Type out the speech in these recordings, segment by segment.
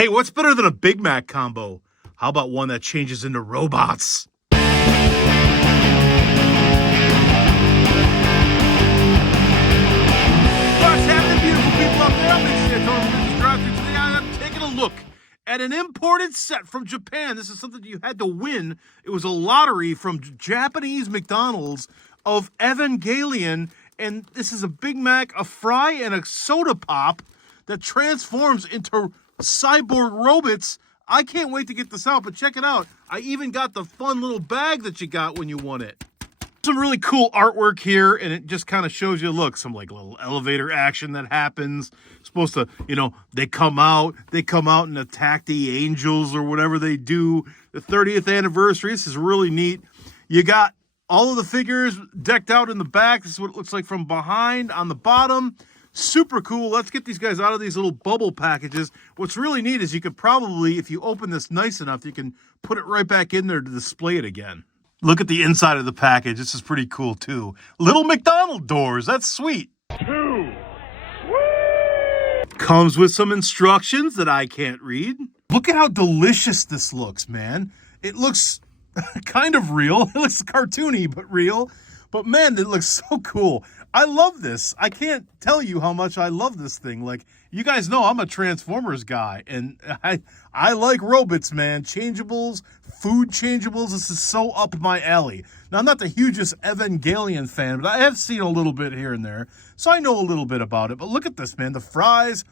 Hey, what's better than a Big Mac combo? How about one that changes into robots? What's happening, beautiful people out there? I'm Mitch Santona from this Drive Thru. Today I'm taking a look at an imported set from Japan. This is something you had to win. It was a lottery from Japanese McDonald's of Evangelion. And this is a Big Mac, a fry, and a soda pop that transforms into cyborg robots. I can't wait to get this out, but check it out. I even got the fun little bag that you got when you won it. Some really cool artwork here, and it just kind of shows you, look, some like little elevator action that happens. Supposed to, they come out and attack the angels or whatever they do. The 30th anniversary, this is really neat. You got all of the figures decked out in the back. This is what it looks like from behind on the bottom. Super cool. Let's get these guys out of these little bubble packages. What's really neat is you could probably, if you open this nice enough, you can put it right back in there to display it again. Look at the inside of the package. This is pretty cool too. Little McDonald's doors. That's sweet. Comes with some instructions that I can't read. Look at how delicious this looks, man. It looks kind of real. It looks cartoony, but real. But man, it looks so cool. I love this. I can't tell you how much I love this thing. Like, you guys know I'm a Transformers guy, and I like robots, man. Changeables, food changeables. This is so up my alley. Now, I'm not the hugest Evangelion fan, but I have seen a little bit here and there, so I know a little bit about it. But look at this, man. The fries.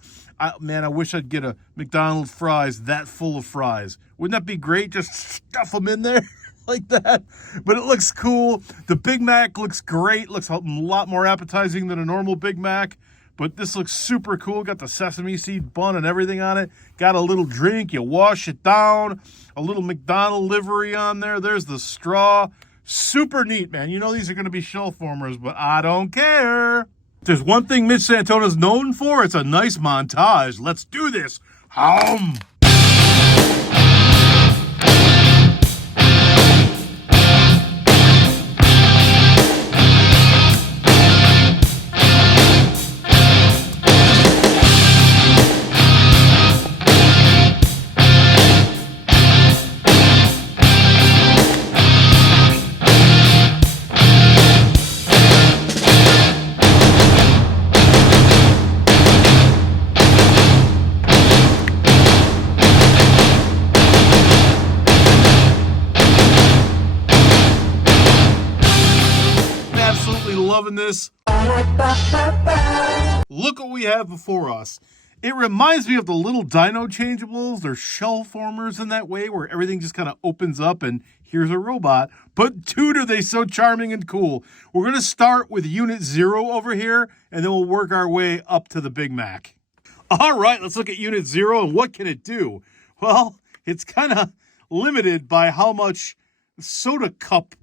Man, I wish I'd get a McDonald's fries that full of fries. Wouldn't that be great? Just stuff them in there like that. But it looks cool. The Big Mac looks great. Looks a lot more appetizing than a normal Big Mac. But this looks super cool. Got the sesame seed bun and everything on it. Got a little drink. You wash it down. A little McDonald's livery on there. There's the straw. Super neat, man. You know these are going to be shelf warmers, but I don't care. There's one thing Mitch Santona's known for. It's a nice montage. Let's do this. Absolutely loving this. Look what we have before us. It reminds me of the little dino changeables. They're shell formers in that way where everything just kind of opens up and here's a robot. But dude, are they so charming and cool. We're going to start with Unit 0 over here and then we'll work our way up to the Big Mac. All right, let's look at Unit 0 and what can it do? Well, it's kind of limited by how much soda cup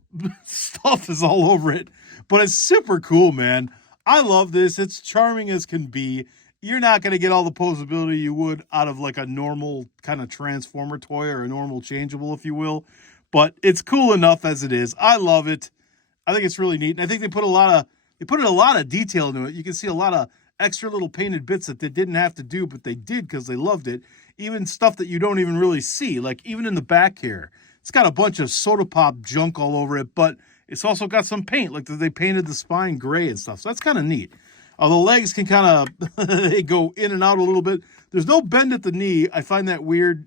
stuff is all over it. But it's super cool, man. I love this. It's charming as can be. You're not going to get all the posability you would out of like a normal kind of Transformer toy or a normal changeable, if you will. But it's cool enough as it is. I love it. I think it's really neat. And I think they put a lot of detail into it. You can see a lot of extra little painted bits that they didn't have to do, but they did because they loved it. Even stuff that you don't even really see. Like even in the back here. It's got a bunch of soda pop junk all over it, but it's also got some paint, like they painted the spine gray and stuff. So that's kind of neat. The legs can kind of they go in and out a little bit. There's no bend at the knee. I find that weird,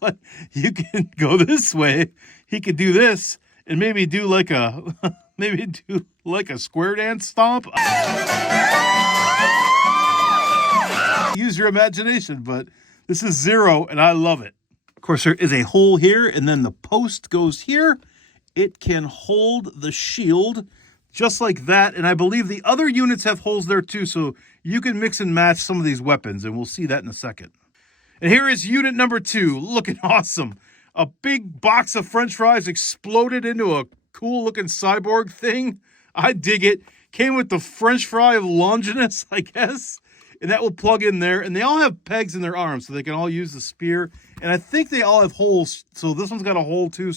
but you can go this way. He could do this and maybe do like a square dance stomp. Use your imagination, but this is 0 and I love it. Of course, there is a hole here and then the post goes here. It can hold the shield just like that. And I believe the other units have holes there too. So you can mix and match some of these weapons. And we'll see that in a second. And here is unit number 2. Looking awesome. A big box of French fries exploded into a cool looking cyborg thing. I dig it. Came with the French fry of Longinus, I guess. And that will plug in there. And they all have pegs in their arms. So they can all use the spear. And I think they all have holes. So this one's got a hole too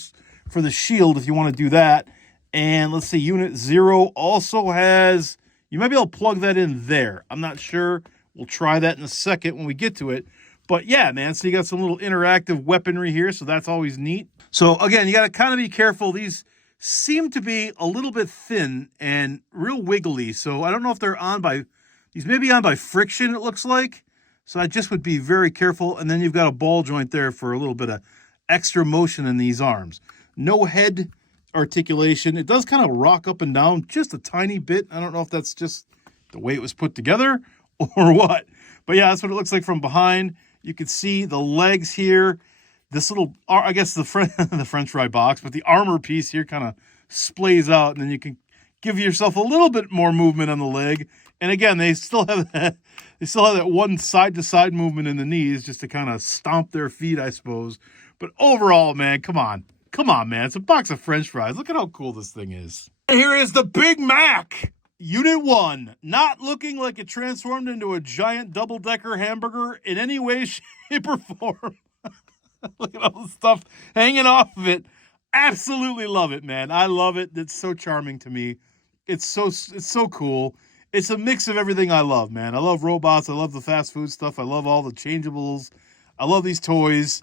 for the shield if you want to do that. And let's see, Unit 0 also has, you might be able to plug that in there. I'm not sure. We'll try that in a second when we get to it. But yeah, man, so you got some little interactive weaponry here, so that's always neat. So again, you got to kind of be careful. These seem to be a little bit thin and real wiggly, so I don't know if they're on by, these may be on by friction, it looks like. So I just would be very careful. And then you've got a ball joint there for a little bit of extra motion in these arms. No head articulation. It does kind of rock up and down just a tiny bit. I don't know if that's just the way it was put together or what. But yeah, that's what it looks like from behind. You can see the legs here. This little, I guess the French fry box, but the armor piece here kind of splays out, and then you can give yourself a little bit more movement on the leg. And again, they still have that one side-to-side movement in the knees just to kind of stomp their feet, I suppose. But overall, man, come on, man. It's a box of French fries. Look at how cool this thing is. Here is the Big Mac. Unit 1, not looking like it transformed into a giant double-decker hamburger in any way, shape, or form. Look at all the stuff hanging off of it. Absolutely love it, man. I love it. It's so charming to me. It's so cool. It's a mix of everything I love, man. I love robots. I love the fast food stuff. I love all the changeables. I love these toys,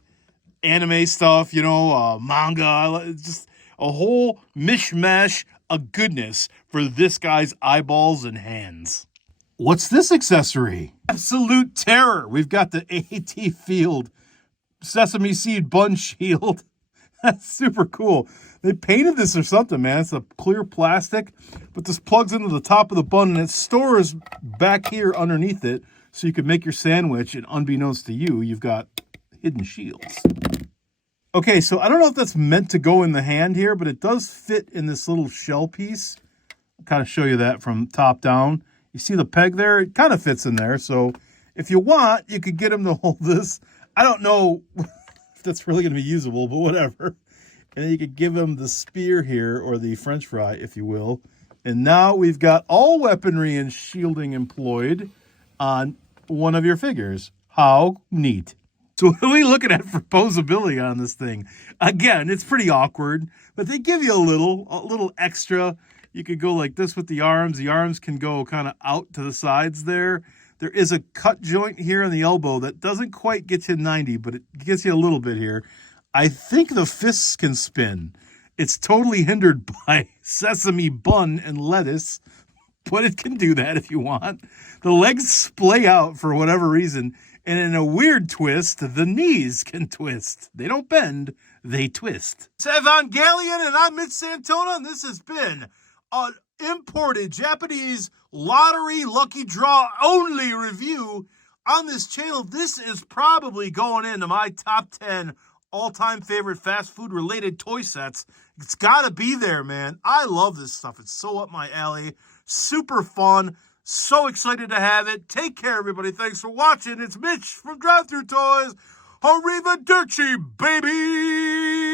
anime stuff, manga. It's just a whole mishmash of goodness for this guy's eyeballs and hands. What's this accessory? Absolute terror. We've got the AT Field sesame seed bun shield. That's super cool. They painted this or something, man. It's a clear plastic, but this plugs into the top of the bun and it stores back here underneath it so you can make your sandwich, and unbeknownst to you, you've got hidden shields. Okay, so I don't know if that's meant to go in the hand here, but it does fit in this little shell piece. I'll kind of show you that from top down. You see the peg there? It kind of fits in there. So if you want, you could get him to hold this. I don't know if that's really going to be usable, but whatever. And then you could give him the spear here, or the French fry, if you will. And now we've got all weaponry and shielding employed on one of your figures. How neat. So what are we looking at for posability on this thing? Again, it's pretty awkward, but they give you a little extra. You could go like this with the arms. The arms can go kind of out to the sides there. There is a cut joint here on the elbow that doesn't quite get you 90, but it gets you a little bit here. I think the fists can spin. It's totally hindered by sesame bun and lettuce, but it can do that if you want. The legs splay out for whatever reason, and in a weird twist, the knees can twist. They don't bend, they twist. It's Evangelion, and I'm Mitch Santona, and this has been an imported Japanese lottery lucky draw only review on this channel. This is probably going into my top 10 all-time favorite fast food related toy sets. It's got to be there, man. I love this stuff. It's so up my alley. Super fun. So excited to have it. Take care, everybody. Thanks for watching. It's Mitch from Drive Thru Toys. Arrivederci, baby!